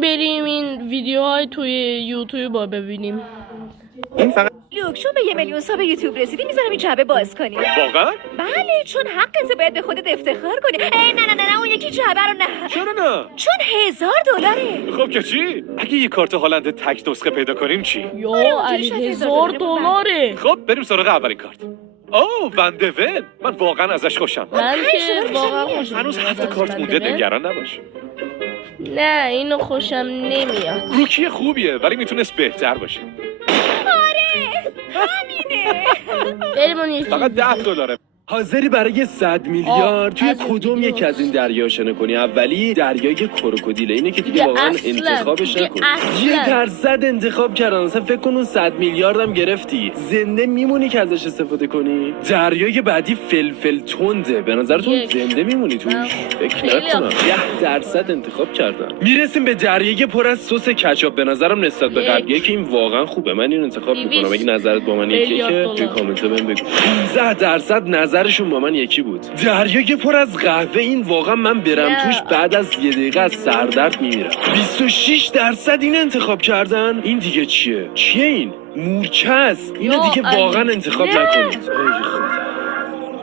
بریم این ویدیوهای توی یوتیوب رو ببینیم. این فقط لوک چون به 1 میلیون ساب یوتیوب رسیدی میذارم این جعبه باز کنی. واقعا؟ بله چون حقته باید به خودت افتخار کنی. نه اون یکی جعبه رو نه. چرا نه؟ چون $1000. خب که چی؟ اگه یه کارت هالند تک نسخه پیدا کنیم چی؟ یا علی $1000. خب بریم سراغ اولین کارت. اوه وندون، من واقعا ازش خوشم. من که واقعا خوشم هنوز میاد 7 از کارت مونده، وندون. نگران نباش. نه اینو خوشم نمیاد. روکی خوبیه ولی میتونست بهتر باشه. همینه. بریم اون یکی. فقط $10. حاضری برای 100 میلیارد توی از کدوم ویدیو. یکی از این دریا شنا کنی؟ اولی دریای کروکودیله، اینه که دیگه واقعا انتخابش نکنی. اصلاً. 1% انتخاب کردن، اصلا فکر کن اون 100 میلیارد هم گرفتی، زنده میمونی که ازش استفاده کنی؟ دریای بعدی فلفل تنده، به نظرتون یک. زنده میمونی توش؟ من فکر خیلی نکنم. 10% انتخاب کردن. میرسیم به دریای پر از سس کچاپ، به نظرم نسبت به یک. قبلیه که این واقعا خوبه، من این انتخاب میکنم. 200 اگه نظرت با من یکیه که میلیارد توی دلار. کامنت بهم بگو. 15% نظرشون با من یکی بود. دریای پر از قهوه، این واقعا من برم نه. توش بعد از 1 دقیقه از سردرد میمیرم. 26% این انتخاب کردن. این دیگه چیه این؟ مورچه است. اینو یا دیگه علی. واقعا انتخاب نه. نکنید. ای خدا.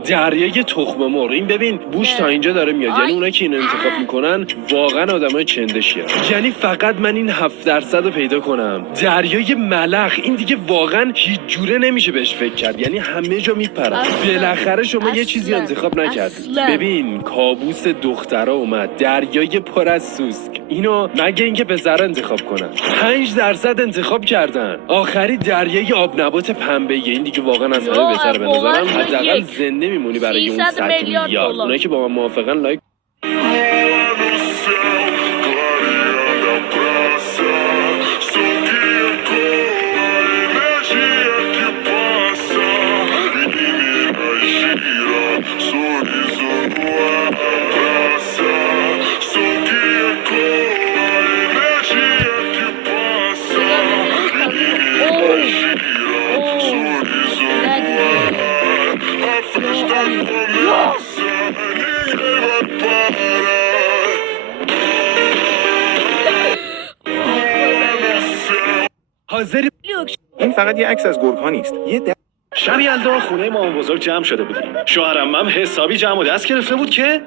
دریای تخم مرغ، این ببین بوش نه. تا اینجا داره میاد، یعنی آی. اونایی که این انتخاب میکنن واقعا آدمای چندشیان. یعنی فقط من این 7% رو پیدا کنم. دریای ملخ، این دیگه واقعا هیچ جوره نمیشه بهش فکر کرد، یعنی همه جا میپرن. اصلاً. بالاخره شما یه اصلاً. چیزی انتخاب نکردید. اصلاً. ببین کابوس دخترا اومد، دریای پر از سوسک. اینو مگه اینکه پسرا انتخاب کنن. 5% انتخاب کردن. آخری دریای آب نبات پنبه، این دیگه واقعا از همه بهتره به واقعاً نظرم. حداقل یک. زنده میمونی برای اون 300 100 میلیارد میلیارد. دلار. اونایی که با من موافقن لایک. حاضری لوک این فقط یه عکس از گرگ‌ها نیست. شب یلدا خونه مامان بزرگ جمع شده بودیم. شوهرم هم حسابی جمع و دست گرفته بود که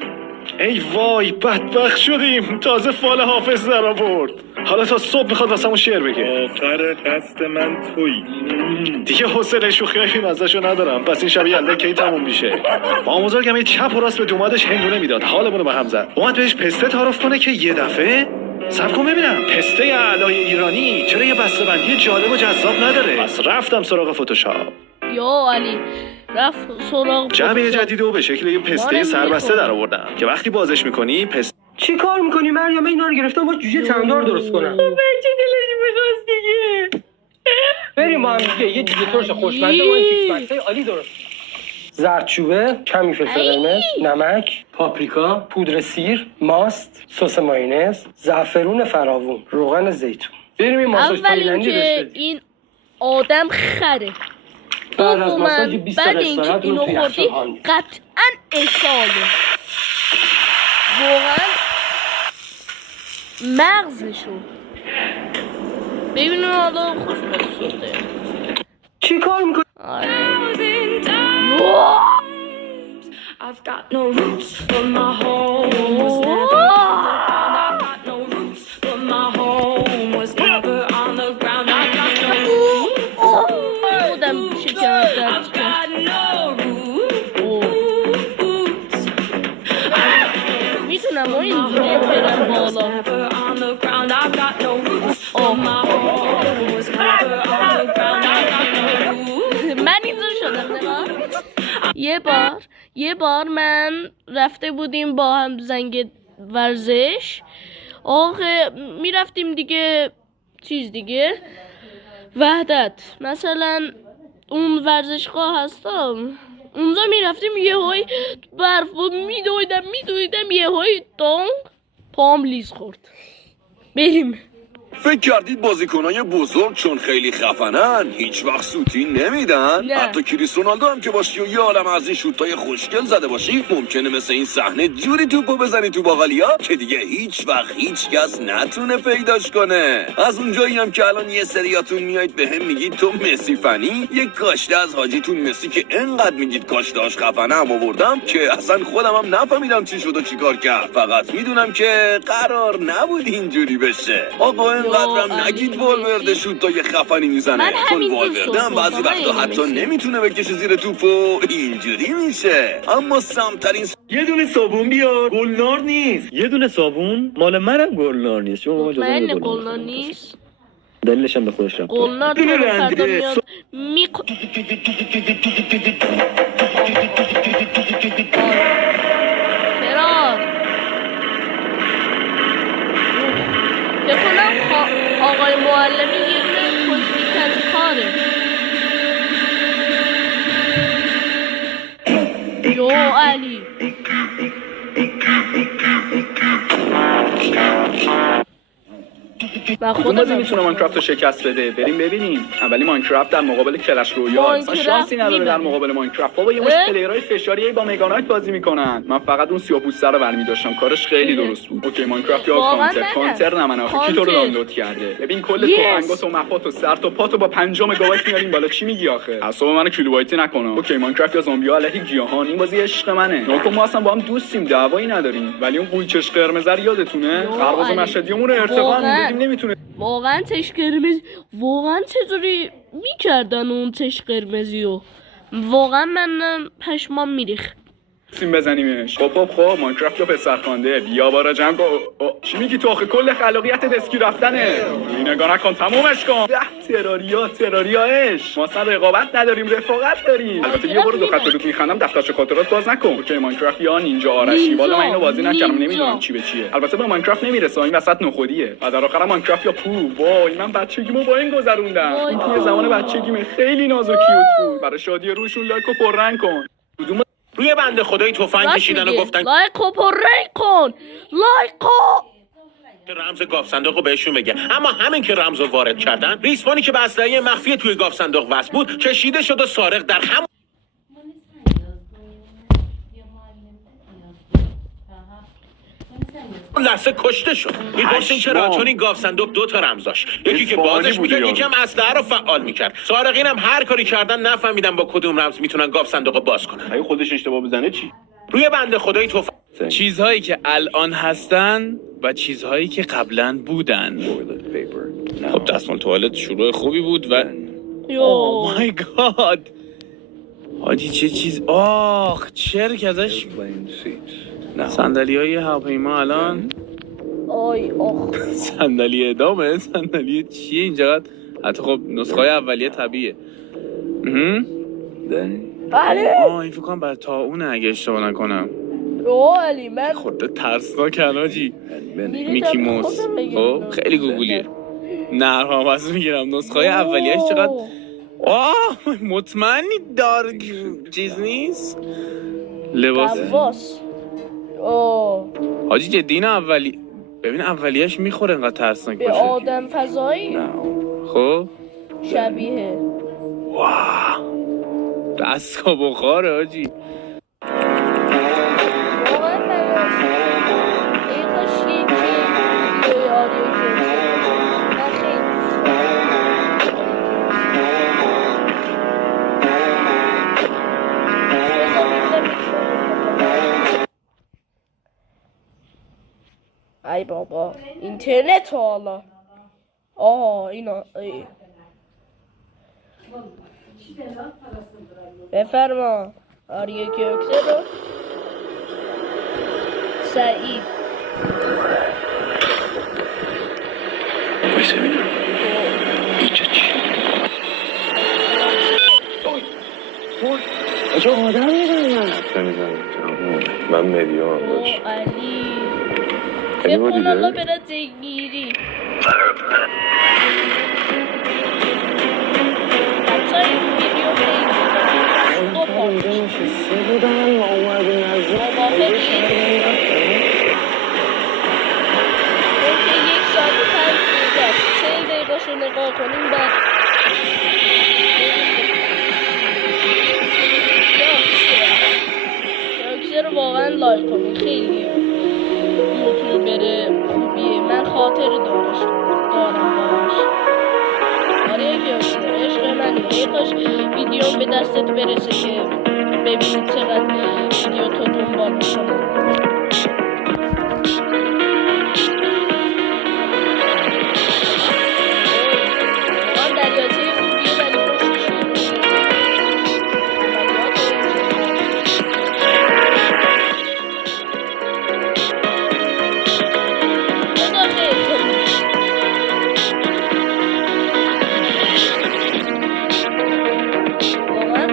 ای وای بدبخت شدیم، تازه فال حافظ در آورد. حالا تا صبح میخواد واسمون شعر بگه. آخر قصد من تویی. دیگه حوصله شوخی این ازشو ندارم. پس این شب یلدا کی تموم میشه؟ مامان بزرگم یه چپ و راست به دومادش هندونه میداد، حالمونو به هم زد. اومد بهش پسته تعارف کنه که یه دفعه صبر کن ببینم پسته علای ایرانی چرا یه بسته‌بندی جالب و جذاب نداره. پس رفتم سراغ فتوشاپ. یا علی رفت سراغ جعبه فتوشاپ. جدید و به شکل یه پسته مال سربسته می‌خوره. در آوردم که وقتی بازش میکنی پسته چی کار میکنی مریم؟ اینا رو گرفتم با جوجه تندار درست کنم. بچه دلش میخواست دیگه. بریم با هم دیگه یه جوجه ترش خوشمزه و این چیز پسته عالی درست. زردچوبه، کمی فلفل قرمز، نمک، پاپریکا، پودر سیر، ماست، سس مایونز، زعفرون فراوون، روغن زیتون. بریم این ماساژ اول تایلندی بهش اینکه بدیم. این آدم خره. بعد از دوما ماساژ 20 بعد دقیقه اینکه استراحت اینو رو توی خوردی یخچال حال می‌کنی. قطعا اساله. واقعا مغزشو ببینیم حالا خوش شده. چی کار میکنی؟ I've got no roots, but my home was never on the ground. I've got no roots, but my home was never on the ground. I've got no خودم شکم درد I've کرد. got no roots. میتونم ما اینجوری برم بالا. Never on the ground. I've got no roots, but my home was never on the ground. I've got no roots. من اینجا شدم نگاه. یه بار من رفته بودیم با هم زنگ ورزش. آخه میرفتیم دیگه چیز دیگه وحدت مثلا اون ورزشگاه هستم اونجا میرفتیم یه های برف میدویدم یه های دانگ پام لیز خورد. بریم فکر کردید بازیکنای بزرگ چون خیلی خفنن هیچ وقت سوتی نمیدن؟ نه. حتی کریس رونالدو هم که باشی و یه عالم از این شوتای خوشگل زده باشی ممکنه مثل این صحنه جوری توپو بزنی تو باقالیا که دیگه هیچ وقت هیچ کس نتونه پیداش کنه. از اونجایی هم که الان یه سریاتون میایید بهم میگید تو مسی فنی، یک کاشته از حاجیتون مسی که انقدر میگید کاشتهاش خفنه هم آوردم که اصلا خودم هم نفهمیدم چی شد و چی کار کرد. فقط میدونم که قرار نبود اینجوری بشه. آقا اینقدرم نگید والورده شوتای خفنی میزنه، من چون همینجور والورده هم بعضی وقتا حتی نمیتونه بکشه زیر توپ و اینجوری میشه. اما سمترین یه دونه صابون بیار، گلنار نیست. یه دونه صابون مال منم گلنار نیست. شما اجازه من بده گلنار نیست. دلیلش هم به خودش رفت. گلنار دونه تو فردا رنده. میاد فرار. فکر کنم آقای معلمی یه دونه پشتی کسی کاره. یو علی من کدوم بازی خودم میتونه ماینکرافت رو شکست بده؟ بریم ببینیم. اولی ماینکرافت در مقابل کلش رویال اصلا شانسی نداره در مقابل ماینکرافت. بابا یه مش پلیرای فشاری با مگانایت بازی میکنن. من فقط اون سیاه‌پوسته رو برمی داشتم، کارش خیلی درست بود. اوکی ماینکرافت یا کانتر نه من آخه کی تو رو دانلود کرده؟ ببین کل تفنگات و مپات و سرت و پاتو با 5 مگابایت میاریم بالا. چی میگی آخه؟ اعصاب منو کیلوبایتی نکنه. اوکی ماینکرافت یا زامبی‌ها علیه گیاهان، این بازی عشق منه. ناکو ما اصلا با هم دوستیم، دعوایی نداریم. ولی اون قویچش قرمز رو یادتونه؟ خرباز مشهدیمون رو ارتقا میدیم نمیتونه. واقعا چش قرمز واقعا چطوری میکردن اون چش قرمزیو؟ واقعا من پشمام میریخت. سیم بزنیمش. خب ماینکرافت یا پسرخوانده بیا بارا جنگ. چی میگی تو آخه کل خلاقیت دسکی رفتنه. این نگاه نکن تمومش کن. تراریاش ما اصلا رقابت نداریم، رفاقت داریم. البته یه بار دو خط رود میخندم دفترچه خاطرات باز نکن. اوکی ماینکرافت یا نینجا آرشی. والا من اینو بازی نکردم نمیدونم چی به چیه. البته به ماینکرافت نمیرسه، این وسط نخودیه. و در آخر ماینکرافت یا پو. وای من بچگیمو با این گذروندم. این توی زمان بچگیمه خیلی ناز و کیوت بود. برای شادی روشون لایک و پررنگ کن. روی بنده خدای تفنگ کشیدن و گفتن لایک و پررنگ کن. لایک و رمز گاف صندوق رو بهشون بگه. اما همین که رمز رو وارد کردن، ریسپانی که به اسلحه مخفی توی گاف صندوق وصل بود کشیده شد و سارق در همون لحظه کشته شد. می‌پرسین چرا؟ چون این گاف صندوق 2 تا رمز داشت، یکی که بازش میکرد، یکی هم اسلحه رو فعال میکرد. سارقین هم هر کاری کردن نفهمیدن با کدوم رمز میتونن گاف صندوق رو باز کنن. اگه خودش اشتباه بزنه چی؟ روی بنده خدای چیزهایی که الان هستن و چیزهایی که قبلا بودن. خب دستمال توالت شروع خوبی بود و اوه مای گاد حاجی چه چیز چرک ازش. صندلی های هواپیما الان صندلی ادامه، صندلی چیه اینجا؟ حتی خب نسخه های اولیه طبیعیه. این فکر کنم برای تا اونه اگه اشتباه نکنم. علی من خورده ترسناک حاجی. میکی موس خب خیلی گوگلیه. نه پس میگیرم نسخه های اولیه‌اش چقدر مطمئنی دارک چیز نیست. لباس حاجی جدی نه اولی ببین اولیه‌اش میخوره انقدر ترسناک باشه. به آدم فضایی خب شبیه. دستگاه بخاره حاجی. ای بابا اینترنت حالا اینا بفرما. آریه گوکسه رو سعید بایسته بینم اینجا چی؟ آجا آدم میزنم من مدیا هم داشت علی فکر کن الله برد زگیری حتی این ویدیو خیلی نشسته بودم و اومدیم از موافقی؟ چون که 1 ساعت 5 دقیقه است. خواهش کنید خیلی یوتیوبر خوبیه، من خاطر دارم باش. آره یکی عشق منی، ای کاش ویدیوم به دستت برسه که ببینید چقدر ویدیو تو دنبال میکنم.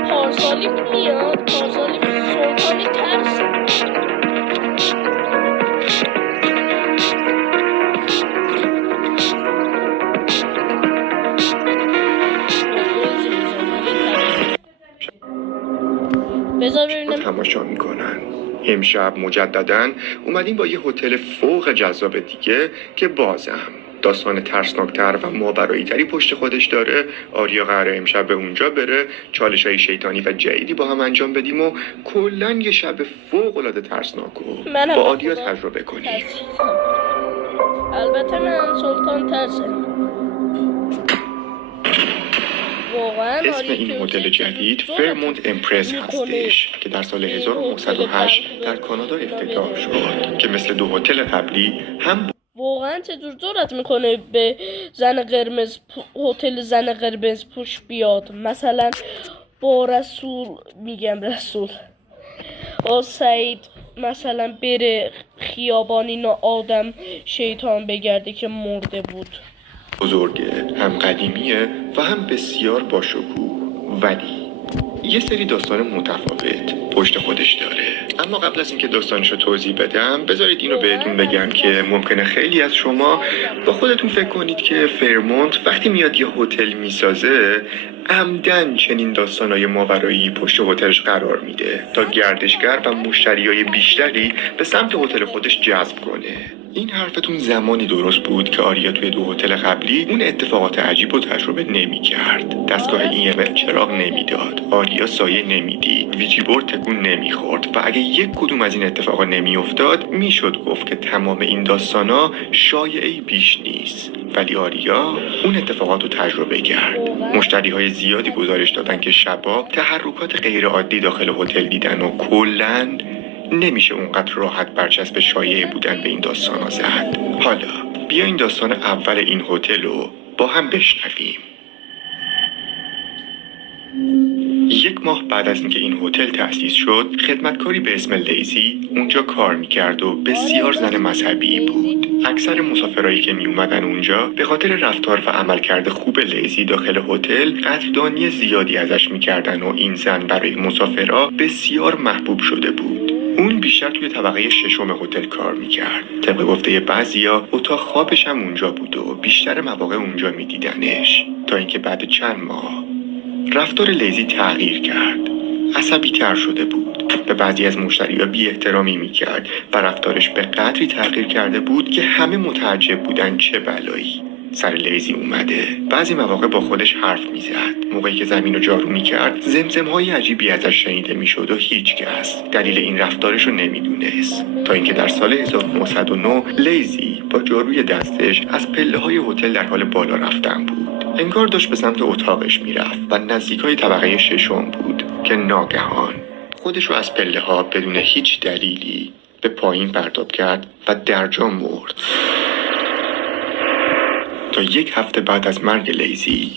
پارسالی میاد، پارسالی سلطانی ترس. بذار ببینم تماشا میکنن. امشب مجدداً اومدیم با یه هتل فوق جذاب دیگه که بازم داستان ترسناکتر و ماورایی‌تری پشت خودش داره. آریا قراره امشب به اونجا بره، چالش‌های شیطانی و جدیدی با هم انجام بدیم و کلاً یه شب فوق‌العاده ترسناک رو با آریا تجربه کنیم. البته من سلطان ترسم. اسم این هتل جدید فرمونت امپرس هستش که در سال 1908 در کانادا افتتاح شد که مثل دو هتل قبلی هم واقعا چطور جرأت میکنه به زن قرمز هتل زن قرمز پوش بیاد، مثلا با رسول با سعید مثلا بره خیابان اینا آدم شیطان بگرده که مرده بود. بزرگه، هم قدیمیه و هم بسیار باشکوه، ولی یه سری داستان متفاوت پشت خودش داره. اما قبل از اینکه داستانشو توضیح بدم بذارید اینو بهتون بگم که ممکنه خیلی از شما با خودتون فکر کنید که فرمونت وقتی میاد یه هتل میسازه عمدن چنین داستانای ماورایی پشت هتلش قرار میده تا گردشگر و مشتریای بیشتری به سمت هتل خودش جذب کنه. این حرفتون زمانی درست بود که آریا توی دو هتل قبلی اون اتفاقات عجیب رو تجربه نمی‌کرد. دستگاه EMF چراغ نمیداد، آریا سایه نمیدید، ویجی بورد تکون نمیخورد و اگه یک کدوم از این اتفاقا نمیافتاد میشد گفت که تمام این داستانا شایعه‌ای بیش نیست. ولی آریا اون اتفاقات رو تجربه کرد. مشتری‌های زیادی گزارش دادن که شبا تحرکات غیرعادی داخل هتل دیدن و کلاً نمیشه اونقدر راحت برچسب شایعه بودن به این داستانا زد. حالا بیا این داستان اول این هتل رو با هم بشنویم. 1 ماه بعد از اینکه این هتل تأسیس شد، خدمتکاری به اسم لیزی اونجا کار میکرد و بسیار زن مذهبی بود. اکثر مسافرایی که می اومدن اونجا به خاطر رفتار و عملکرد خوب لیزی داخل هتل قدردانی زیادی ازش میکردن و این زن برای مسافرها بسیار محبوب شده بود. اون بیشتر توی طبقه 6 هتل کار میکرد. طبق گفته بعضیا اتاق خوابش هم اونجا بود و بیشتر مواقع اونجا میدیدنش، تا اینکه بعد چند ماه رفتار لیزی تغییر کرد. عصبی تر شده بود، به بعضی از مشتری‌ها بی احترامی میکرد و رفتارش به قدری تغییر کرده بود که همه متعجب بودن چه بلایی سر لیزی اومده. بعضی مواقع با خودش حرف میزد. موقعی که زمین رو جارو میکرد زمزمه‌های عجیبی ازش شنیده میشد و هیچ کس دلیل این رفتارش رو نمیدونست، تا اینکه در سال 1909 لیزی با جاروی دستش از پله‌های هتل در حال بالا رفتن بود. انگار داشت به سمت اتاقش میرفت و نزدیکای طبقه 6 بود که ناگهان خودش رو از پله‌ها بدون هیچ دلیلی به پایین پرتاب کرد و در جا مرد. تا 1 هفته بعد از مرگ لیزی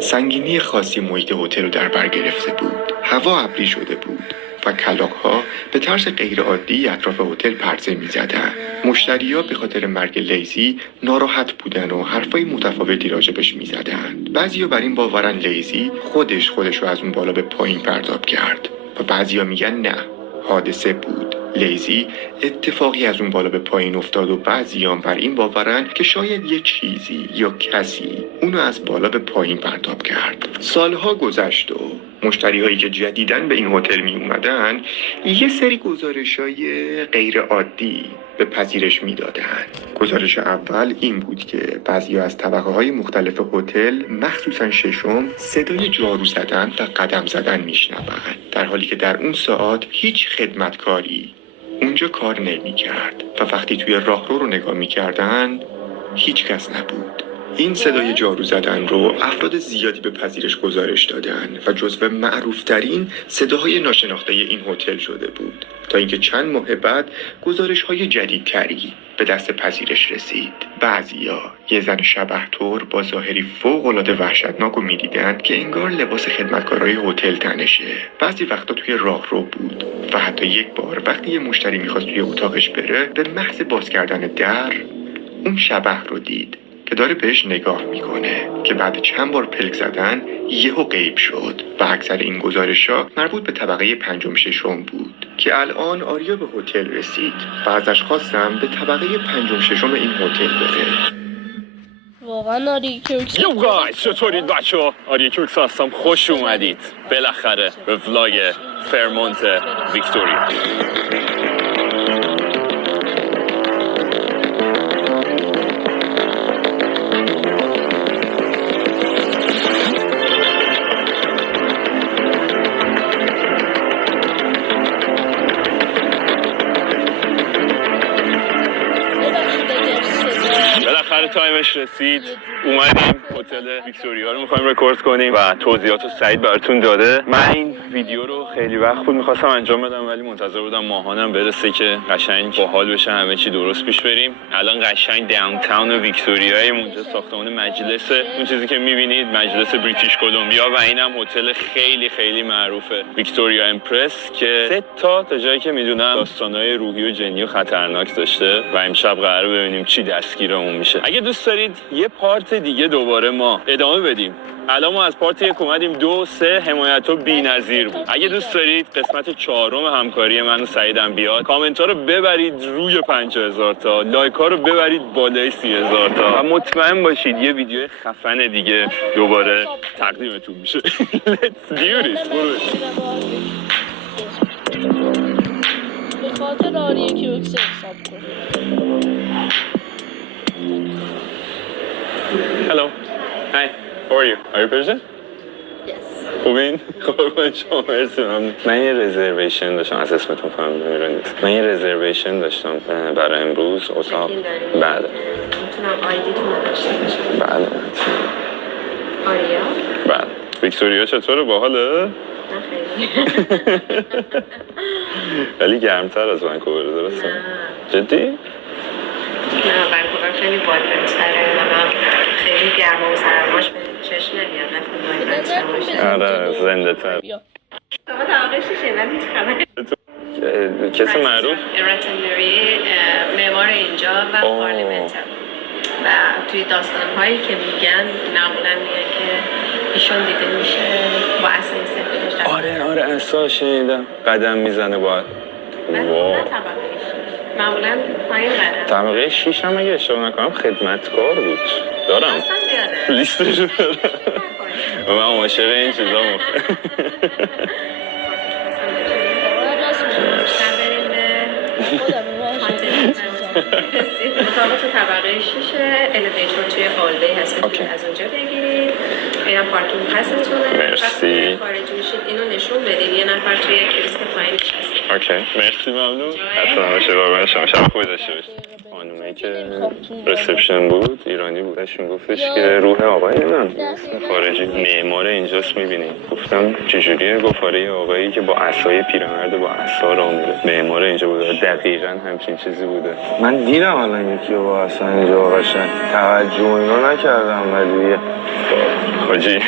سنگینی خاصی محیط هتل رو در بر گرفته بود. هوا ابری شده بود و کلاغ‌ها به طرز غیرعادی اطراف هتل پرسه می‌زدند. مشتری‌ها به خاطر مرگ لیزی ناراحت بودن و حرفای متفاوتی راجبش می‌زدند. بعضی‌ها بر این باورن لیزی خودش رو از اون بالا به پایین پرتاب کرد و بعضی‌ها میگن نه، حادثه بود. لیزی اتفاقی از اون بالا به پایین افتاد و بعضی‌ها بر این باورن که شاید یه چیزی یا کسی اونو از بالا به پایین پرتاب کرد. سالها گذشت و مشتری‌هایی که جدیداً به این هتل می اومدن یه سری گزارش‌های غیر عادی به پذیرش میدادن. گزارش اول این بود که بعضی‌ها از طبقه‌های مختلف هتل، مخصوصاً 6، صدای جارو زدن و قدم زدن میشنوند، در حالی که در اون ساعت هیچ خدمتکاری اونجا کار نمی‌کرد و وقتی توی راهرو رو نگاه می‌کردن هیچ کس نبود. این صدای جارو زدن رو افراد زیادی به پذیرش گزارش دادن و جزو معروفترین صداهای ناشناخته این هتل شده بود تا اینکه چند ماه بعد گزارش‌های جدیدتری به دست پذیرش رسید. بعضیا یه زن شبح‌طور با ظاهری فوق‌العاده وحشتناک رو می‌دیدند که انگار لباس خدمتکارای هتل تنشه. بعضی وقتا توی راهرو بود و حتی یک بار وقتی یه مشتری می‌خواست توی اتاقش بره، به محض باز کردن در اون شبح رو دید که داره بهش نگاه میکنه که بعد چند بار پلک زدن یهو غیب شد و اکثر این گزارش‌ها مربوط به طبقه 5 6 بود که الان آریا به هتل رسید و ازش خواستم به طبقه 5 6 این هتل بره. واقعا آریا کوکس یو گایز چطورید بچه‌ها؟ آریا کوکس هستم. خوش اومدید بالاخره به ولاگ فرمونت ویکتوریا. بالاخره تایمش رسید، اومدیم هتل ویکتوریا رو میخوایم رکورد کنیم و توضیحات رو سعید براتون داده. من این ویدیو رو خیلی وقت بود میخواستم انجام بدم ولی منتظر بودم ماهانم برسه که قشنگ باحال بشه، همه چی درست پیش بریم. الان قشنگ داونتاون ویکتوریاییم، اونجا ساختمان مجلس، اون چیزی که میبینید مجلس بریتیش کلمبیا، و اینم هتل خیلی خیلی معروفه ویکتوریا امپرس که 3 تا جایی که میدونم داستانای روحی و جنی و خطرناک داشته و امشب قراره ببینیم چی دستگیرمون میشه. اگه دوست دارید یه پارت دیگه دوباره ما ادامه بدیم، الان ما از پارت 1 اومدیم 2 3 حمایت و بی‌نظیر بود. اگه دوست دارید قسمت 4 همکاری من و سعیدم بیاد، کامنت ها رو ببرید روی 50,000 تا، لایک ها رو ببرید بالای 30,000 تا و مطمئن باشید یه ویدیو خفن دیگه دوباره تقدیمتون میشه. Let's do this. به خاطر آریا کوکس حساب کنید. Hello. Hi. How are you? Are you Persian? Yes. خوبین؟ قربان شما، مرسی. من یه رزرویشن داشتم، از اسمتون فهمیدم نیست. من یه رزرویشن داشتم برای امروز اتاق. بله. میتونم آیدیتون رو داشته باشم؟ بله. آریا؟ بله. ویکتوریا چطوره؟ باحاله؟ نه خیلی. ولی گرمتر از ونکوور درسته؟ نه. جدی؟ نه ونکوور خیلی بادبنتره، منم خیلی گرما و سرماش به چشم نمیاد. نه آره زنده تر. شما طبقه 6 من هیچ خبری. کسی معروف؟ راتنبری معمار اینجا و پارلیمنت و توی داستان‌هایی که میگن معمولا میگن که ایشون دیده میشه با عصای سفیدش. آره اصلا شنیدم قدم میزنه باید. واو. معمولا پایین قدم. طبقه 6 هم اگه اشتباه نکنم خدمتکار بود. دارم. اصلا زیاده. لیستش رو دارم. من عاشق این چیزا مخه. اتاق تو طبقه 6 الیویتور توی هالوی هست که از اونجا بگیرید. اینم پارکینگ هستتونه. مرسی. خارج میشید اینو نشون بدید، یه نفر توی کیسک پایین نشسته. اوکی مرسی ممنون. اصلا باشه قربان شما، شب خوبی داشته باشید. خانومه که رسپشن بود ایرانی بود، بهش میگفتش که روح آقای من خارجی معمار اینجاست میبینی. گفتم چجوریه؟ گفت آره یه آقایی که با عصای پیرمرد با عصا راه میره معمار اینجا بوده. دقیقاً همچین چیزی بوده. من دیدم الان یکی با عصا اینجا قشنگ توجه اینا نکردم ولی حاجی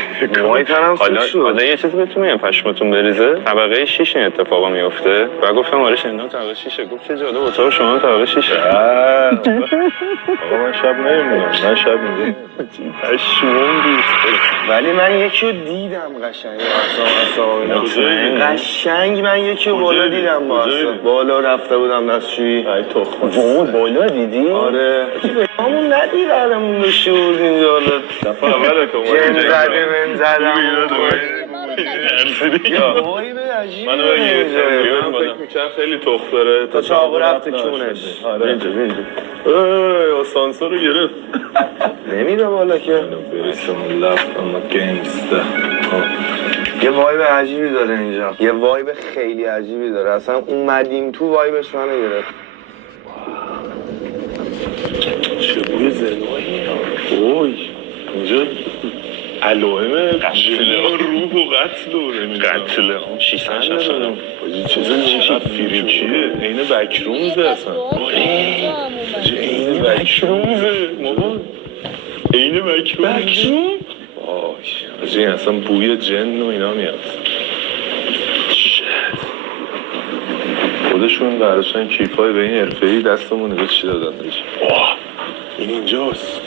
حالا یه چیزی بهتون میگم پشماتون بریزه. طبقه 6 این اتفاقا میفته و گفتم آره شنیدم طبقه 6. گفت چه جالب اتاق شما طبقه 6. آقا من شب نمیدونم، من شب میدونم پشمون دوست. ولی من یکی رو دیدم قشنگ عصا اینا قشنگ. من یکی رو بالا دیدم با عصا بالا رفته بودم دستشویی. ای تخم بالا دیدی؟ آره همون ندیدمون داشته بود اینجا. دفعه اول تو جن زده من زدم منو بگیر من فکر میکنم خیلی تخم داره تا چاقو رفته کونش. اینجا آسانسور رو گرفت. نمیده بالا که بسم الله اما گنگسته. یه وایب عجیبی داره اینجا، یه وایب خیلی عجیبی داره. اصلا اومدیم تو وایبش منو گرفت. چه بوی زنوایی اوی اینجا علائم روح و قتل هم 660 آدم چقدر فریکیه. عین بکرومزه اصلا. عین بکرومزه مامان، عین بکروم. این اصلا بوی جن و اینا میاد. خودشون برداشتن کیفای به این حرفه‌ای دستمون نگاه چی دادن بهش. این اینجاست.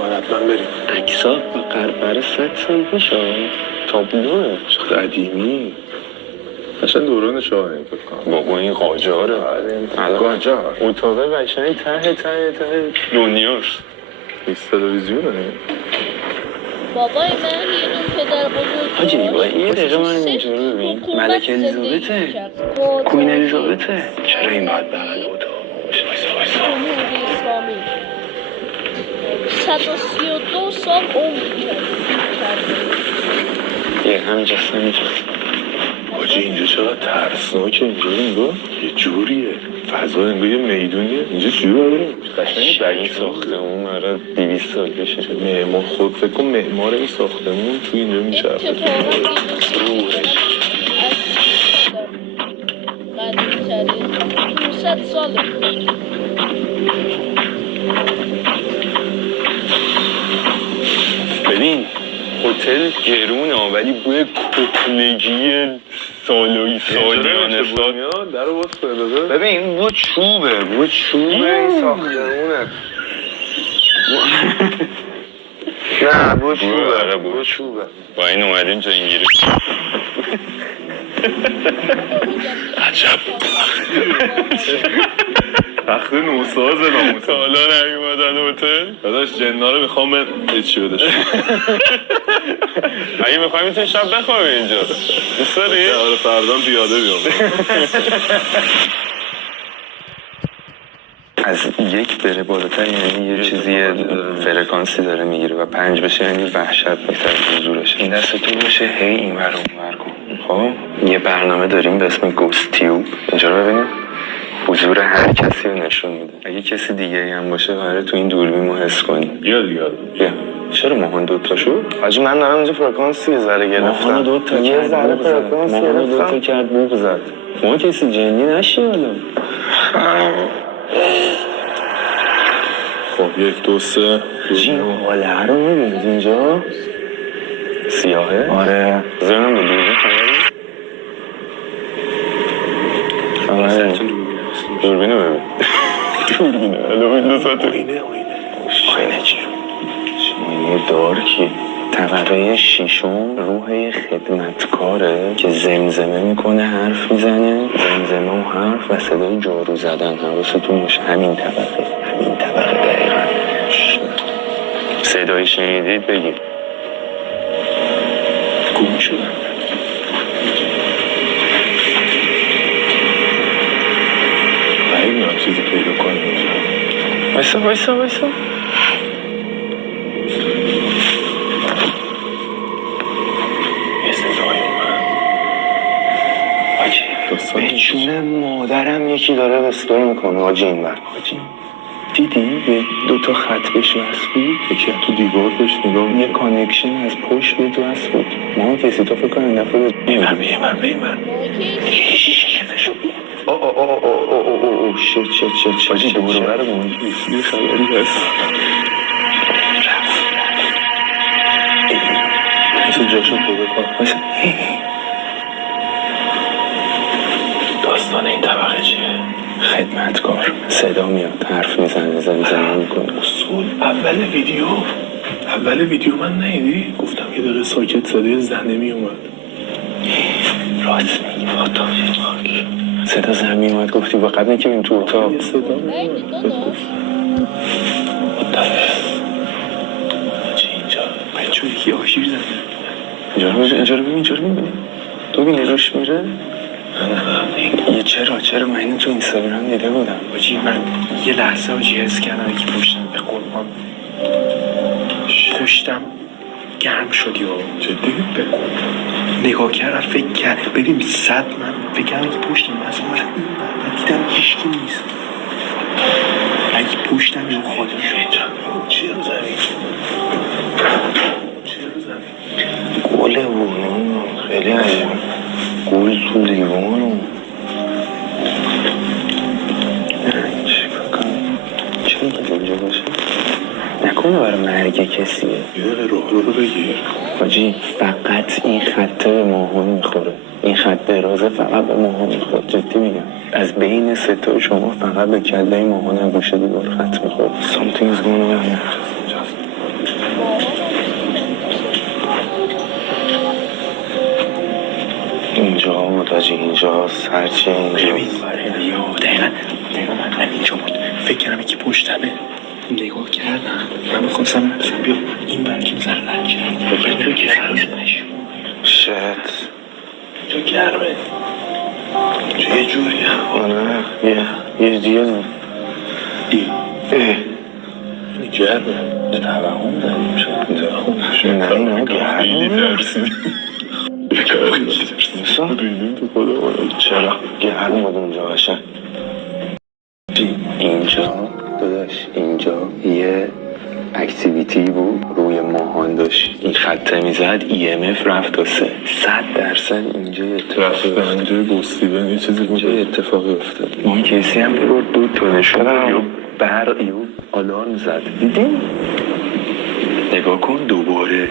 باید حتما بریم. عکس‌ها با قربر 100 سال میشه. تابلوه. چه قدیمی. قشنگ دوران شاه این فکر کنم. بابا این قاجاره. قاجار. اتاق قشنگ ته دنیاست. ایست تلویزیونه. بابای من یه دون پدر بزرگ حاجی یه دقیقه من اینجا رو ببین. ملکه الیزابته. کوین الیزابته. چرا این باید بغل اتاق باشه؟ جمهوری اسلامی 132 سال عمر کرده. همینجاست. حاجی اینجا چقدر ترسناکه. اینجا انگار یه جوریه، فضا انگار یه میدونیه. اینجا چی رو بریم؟ قشنگ بک ساختمون مرا 200 سال پیشه. معمار خود فکر کن معمار این ساختمون تو اینجا میچرخه. قدیم ترین 200 ساله. ببین هتل گرونه ولی بوی کهنگی سالانه میاد. درو باز کنه. ببین این بو چوبه این ساختمونه. نه بو چوبه. با این اومدیم تو اینگیری. عجب تخت نوسازه ناموسه. حالا نمیمدن هتل داداش جنا رو میخوام من چی بدش. اگه میخوایی میتونی شب بخوابی اینجا. دوست داری؟ آره فردام پیاده بیام. از 1 بره بالاتر یعنی یه چیزی فرکانسی داره میگیره و 5 بشه یعنی وحشت بیشتر حضورش. این دستتون باشه هی این ور اون ور کن. خب یه برنامه داریم به اسم گوست تیوب. اینجا رو ببینیم حضور هر کسی رو نشون میده. اگه کسی دیگه هم باشه قراره تو این دوربین رو حس کنیم. بیا چرا ماهان دوتا شد؟ حاجی من دارم اینجا فرکانسی یه ذره گرفتم. ماهان دوتا یه ذره فرکانسی گرفتم. ماهان دوتا کرد بوق زد. ما کسی جنی نشی حالا. خب 1 2 3 جین حاله رو میبینید اینجا؟ سیاهه؟ آره زنم به دوربین خبره؟ دوربین رو ببین. دوربینه الان این 2 ساعته. آینه چی؟ آینه دارکی. طبقه 6 روح خدمتکاره که زمزمه میکنه، حرف میزنه، زمزمه و حرف و صدای جارو زدن. حواستون باشه همین طبقه دقیقا. صدایی شنیدید بگید. گم شدن. نمیدونم چیزی پیدا کنیم اینجا. وایسا به جون مادرم یکی داره وسپر میکنه حاجی این بر. دیدی؟ یه 2 خط بهش وصل بود. یکی تو دیوار بهش نگاه یه کانکشن از پشت به تو وصل بود. ما کسی تو فکر کنه نفر بیمن شت حاجی دوباره برمون یه خبری هست. مثل جاشو پیدا کن. داستان این طبقه چیه؟ خدمتکار صدا میاد، حرف میزنه، زمزمه میکنه. اصول اول ویدیو من ندیدی؟ گفتم یه دقیقه ساکت صدای زنه میومد. راست میگی صدا زن میومد. گفتی فقط نکیم تو اتاق. یه صدا میومد. اینجا بچه یکی آشیر زنه. اینجا رو ببین تو بینی روش میره. یه چرا من اینو تو اینستاگرام دیده بودم. حاجی من یه لحظه حس کردم که پشتم به قربان کشتم گرم شدی و جدی نگاه کردم فکر کرد ببین 100 من فکر کردم که پشت من من دیدم هیچکی نیست اگه پشتم این خالی چی رو زنی؟ گله بونم خیلی عجیب گل تو لیوانم چرا باید اینجا باشه؟ نکنه برای مرگ کسیه یه دقیقه رو بگیر حاجی فقط این خطه به ماها میخوره این خط درازه فقط به ماها میخوره جدی میگم از بین ستا شما فقط به کله ماها نگوشه دیوار خط میخوره something's going on here اینجا بود حاجی اینجاست هرچی اینجا دقیقا من اینجا بود فکر کردم که پشتمه نگاه کردم من میخواستم بیا این برکی میزر رد کرد ببینم که خیزمش شت اینجا گرمه اینجا یه جوری آره یه دیگه این گرمه توهم داریم شد نه اینا گرمه چرا گرم بود اونجا باشه اینجا داداش اینجا یه اکتیویتی بود روی ماهان داشت این خطه میزد EMF رفت تا 100% اینجا اینجا گستیبن یه چیزی بود اینجا اتفاقی افتاد ما کسی هم ببرد 2 تا نشون یا برق یا آلارم زد دیدیم نگاه کن دوباره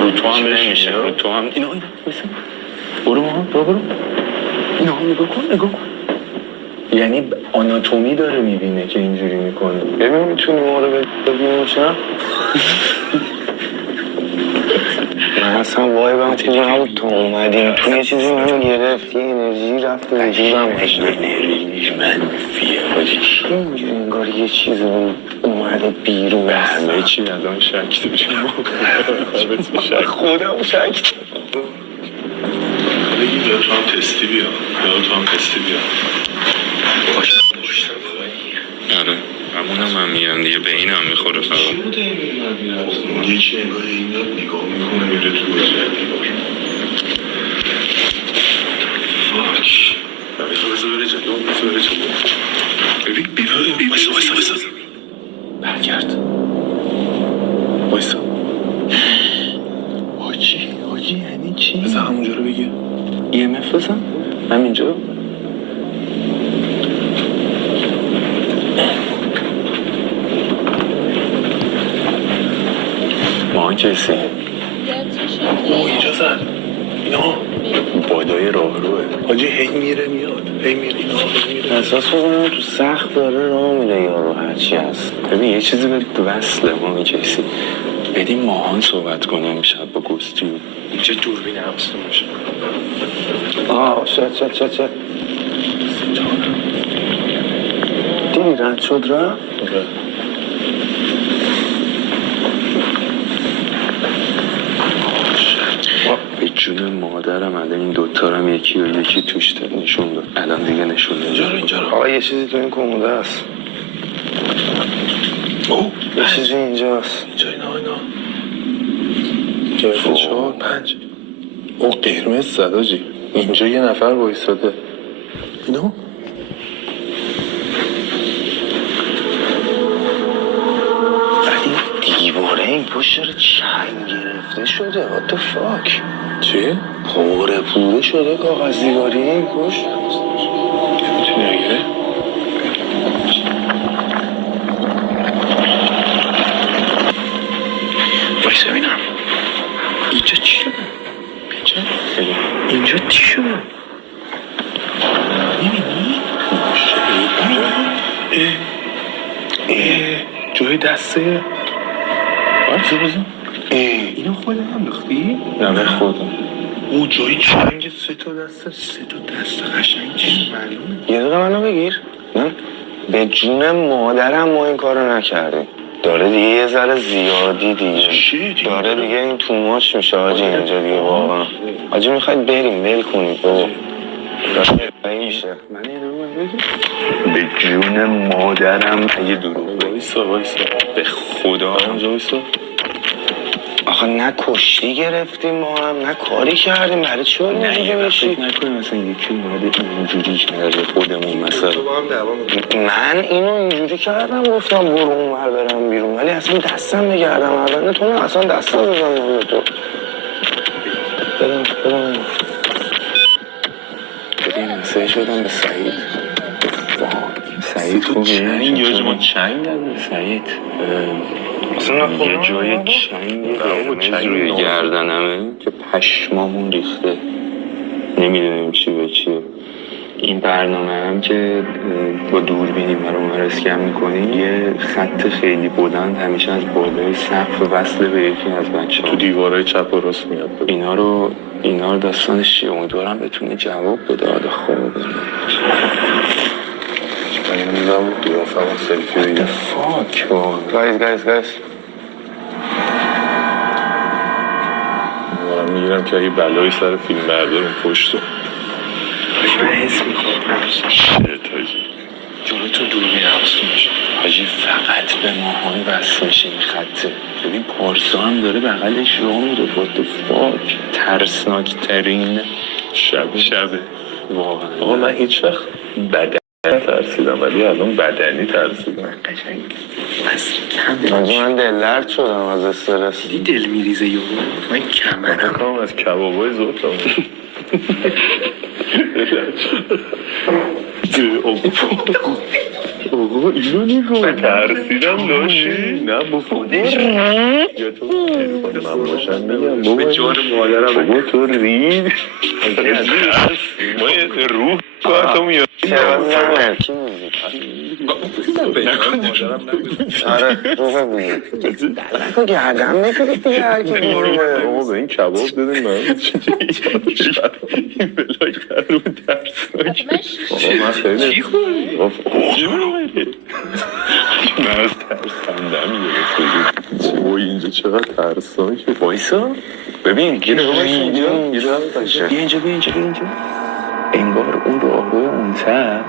رو تو هم نمیشه رو تو هم اینا مثلا برو اینا هم نگاه کن یعنی آناتومی داره میبینه که اینجوری میکنه ببین میتونی ما رو ببینیم چرا من اصلا وای بهم تیجه نبود تو اومدیم تو یه چیزی منو گرفت یه انرژی رفت و عجیبم باشه انرژی منفیه حاجی چی اینجوری انگار یه چیز اومده بیرون همه چی الان شک داریم خودم شک بگی بیا تو هم تستی بیا آره همونم هم میگم دیگه به این هم میخوره فقط یکی انگار این نگاه میکنه میره تو بازی فاک بذار بره جلو ببین وایسا برگرد وایسا حاجی یعنی چی؟ بذار همونجا رو بگیر EMF بزن همینجا ما کسی اینجا زد اینا بادای راه روه حاجی هی میره میاد احساس بکنم تو سخت داره راه میره یارو هرچی هست ببین یه چیزی برید وصله ما کسی بدیم ماهان صحبت کنیم شب با گستیو اینجا دوربین همسته باشه شد دیدی رد شد را؟ به جون مادرم الان این دوتا رو هم یکی و یکی توش نشون داد الان دیگه نشون داد اینجا رو آقا یه چیزی تو این کموده است یه چیزی اینجاست اینجا اینا 4 5 او قرمز زد آجی اینجا یه نفر وایساده اینا دیواره این پشت رو چند گرفته شده what the fuck چی؟ پاره پوره شده کاغذ دیواری این پشت میتونی بگیره؟ وایسا ببینم اینجا چی شده؟ اینجا چی شده؟ میبینی؟ جای دسته بزن اینو خودم انداختی؟ نه خودم او جای چنگ 3 تا دسته قشنگ چیز معلومه یه دقیقه منو بگیر من به جون مادرم ما این کارو نکردیم داره دیگه یه ذره زیادی دیگه داره دیگه این توماچ میشه حاجی اینجا دیگه واقعا حاجی میخواید بریم ول کنید بابا میشه من به جون مادرم اگه دروغ وایسا به خدا اینجا وایسا آخه نه کشتی گرفتیم ما هم نه کاری کردیم، برای چی باید اینجوری میشی؟ نکنیم مثلا یکی اومده اینجوری کرده خودمون مثلا. من اینو اینجوری کردم گفتم برو اونور برم بیرون، ولی اصلا دستم بگردم اول تو نه اصلا دستم بزنم تو. برم ببین مسئله شدم به سعید. سعید خوبه چنگ یا ما چنگ نداره سعید یه جای چنگ روی گردنمه که پشمامون ریخته، نمیدونیم چی به چیه. این برنامه هم که با دوربینی رو اسکن میکنیم یه خط خیلی بلند همیشه از بالای سقف وصله به یکی از بچه‌ها تو دیوارای چپ و راست میاد. اینا رو داستانش چیه؟ امیدوارم بتونه جواب بده. آده خوبه من میدم قیافمون سلفی بگیرم. فاک گایز من میگیرم که اگه بلایی سر فیلم بردارم پشتو من حس میکنم جلوتون دوربین حواستون باشه حاجی، فقط به ماهایی وصل میشه این خطه. ببین پارسا هم داره بغلش راه میره. what the fuck، ترسناک ترین شبه واقعا. آقا من هیچ وقت بدنی ترسیدم ولی الان بدنی ترسیدم. من قشنگ از من دلدرد شدم از استرس. دی دل میریزه یهو. من کمرم از کبابای زوتم آقا اینو نگاه ترسیدم داشتی؟ نه بخودش یا تو من باشم میگم به جان مادرم بابا تو رید ما یه روح تو میاد آره روحه بگید نکن گردم نکنید دیگه هرکی بروه. آقا به این کباب دادیم من این بلای خرون ترسناک. آقا من خیلی چی خوری؟ من از ترسندم گرفته بود. اوه اینجا چقدر ترسناکه. وایسا ببین گیره بیا اینجا انگار اون راهوی اون ته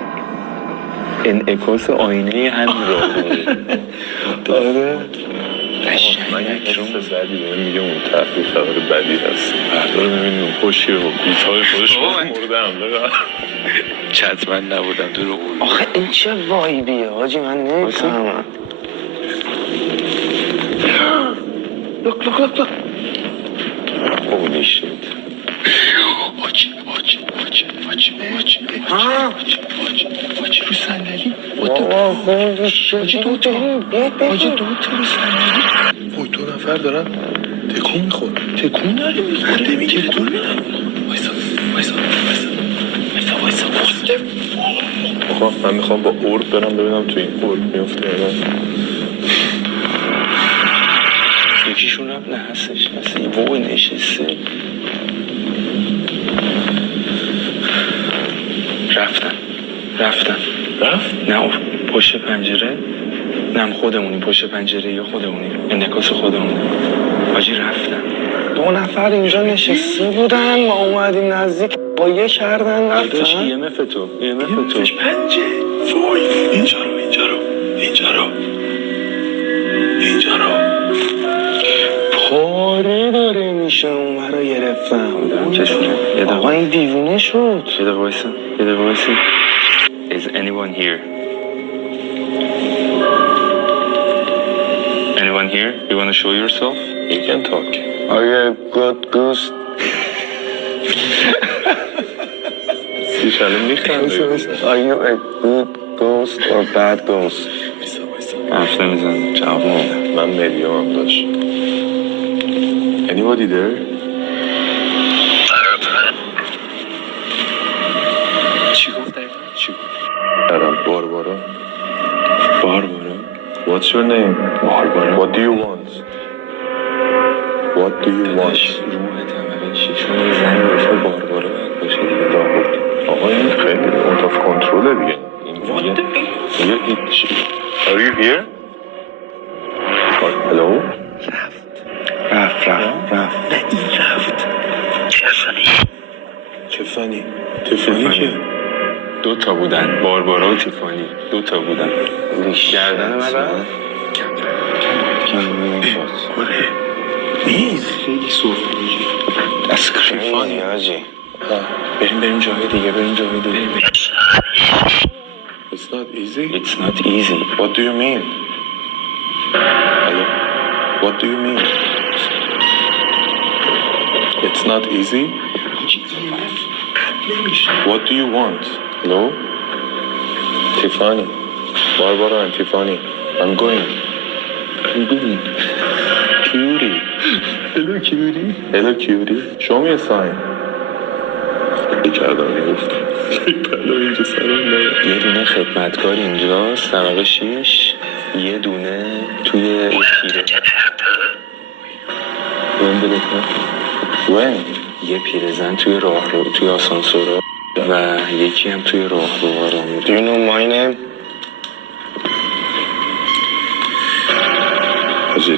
انعکاس آینه همین راهوی. آره من یک حس بدی بهم میگه اون تحقیق خبر بدی هست. بردار ببینیم اون پشیه و گوزهای خودش مورد حمله چطمن نبودم تو رو قول. آخه این چه وایبیه حاجی من نمیفهمم. لک Holy shit. رو صندلی حاجی دوتا رو صندلی. اوی 2 نفر دارن تکون میخور. تکون داره میخوره نمیگیره دور میدن. وایسا آقا من میخوام با ارد برم ببینم تو این ارد میفته یکیشون هم نه هستش وای نشسته. رفتن نه پشت پنجره نه خودمونی پشت پنجره یا خودمونی انعکاس خودمونه حاجی رفتن. 2 نفر اینجا نشسته بودن ما اومدیم نزدیک قایه کردن رفتن. داشت EMF تو پنجه وای اینجا رو پاره داره میشه اون رو گرفتم. آقا این دیوونه شد. یه دقیقه وایسا. Is anyone here? You want to show yourself? You can talk. Are you a good ghost? سیشاله میخنده. Are you a good ghost or bad ghost? حرف نمیزن جواب نمیده. من ملیون هم داشت. Anybody there? چی گفت؟ باربارا. What's your name? باربارا. What do you want? روح طبقه شیشون زنی باشه باربارا باشه دیگه راهود. آقا این خیلی out of control دیگه. این هیچی. Are you here? Hello? رفت نه این رفت. تیفانی که 2 تا بودن باربارا و تیفانی 2 تا بودن. گردن من رفت نیست خیلی سرفه میشه اسکریفانی حاجی بریم جای دیگه It's not easy? It's not easy. What do you mean? Hello? What do you mean? It's not easy? What do you want? Hello? Tiffany. Barbara and Tiffany. I'm going. Cutie. Hello, cutie. Hello, cutie. Show me a sign. کردم میگفتم بلا اینجا سرم یه دونه خدمتکار اینجاست طبقه 6 یه دونه توی پیره وین یه پیرزن توی راهرو توی آسانسورا و یکی هم توی راهروها را میره. Do you know my name?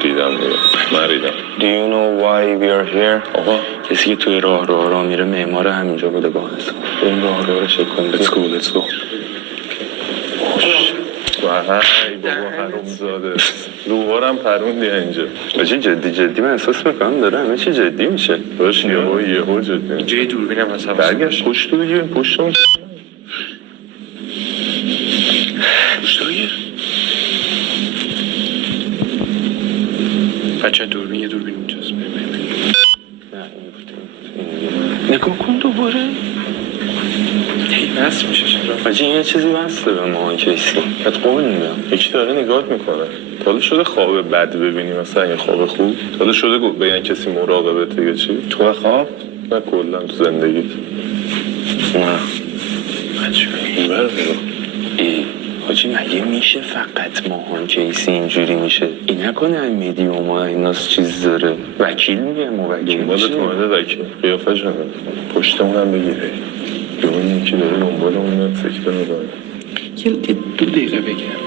ریدم من ریدم. Do you know why we are here? آقا کسی که توی راهروها را میره معمار همینجا بوده با هست. بریم راهروها رو چک کنیم. Let's go. وای بابا حرومزاده روبارم پروندی اینجا. بچه جدی من احساس میکنم داره همه چی جدی میشه. باش یهو جدی. اینجا دوربینم هست. برگشت پشت رو بگیریم پشتمون. پشت رو بگیر. بچه دوربین یه دوربین اونجاست. نگاه کن دوباره. هی بس میشه چرا؟ بچه این یه چیزی بسته به ما کیسی. بهت قول میدم. یکی داره نگاهت میکنه. تا شده خواب بد ببینی مثلا یه خواب خوب؟ تا شده بگن کسی مراقبته یا چی؟ تو خواب؟ نه کلا تو زندگیت. نه. این بر نگاه. حاجی مگه میشه فقط ماهان کیسی اینجوری میشه؟ این نکنه این میدیوم ها ایناس چیز داره وکیل میگه موکیل دنبالت اومده وکیل قیافه شده پشتمونم بگیره یه یکی داره دنبالمون سکته میکنه یه 2 دقیقه بگیرم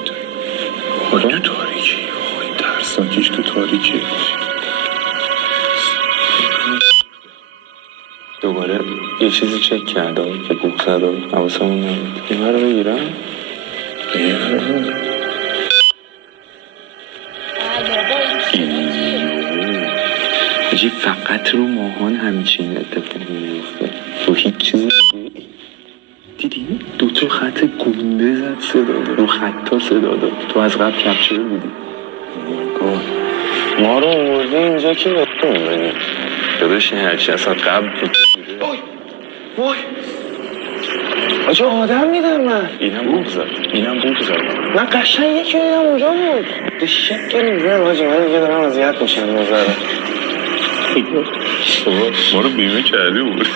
تو تو تاریکی این درسناکیش تو تاریکی دوباره یه چیزی چک کرده که بوک زده حواسمون نبود این رو بگیرم حاجی فقط رو ماهان همچین اتفاقی میفته رو هیچ چیزی دیدی؟ 2 خط گونده زد صدا داد رو خطا صدا داد تو از قبل کپچر بودی ما رو آورده اینجا که بهتون بودی داداش این هرچی اصلا قبل وای آجا آدم میدم من اینم بوک زد من قشنگ یکی دیدم اونجا بود به شکل میزنم آجا من دیگه دارم اذیت میشم نظرم ما رو بیمه کردی بود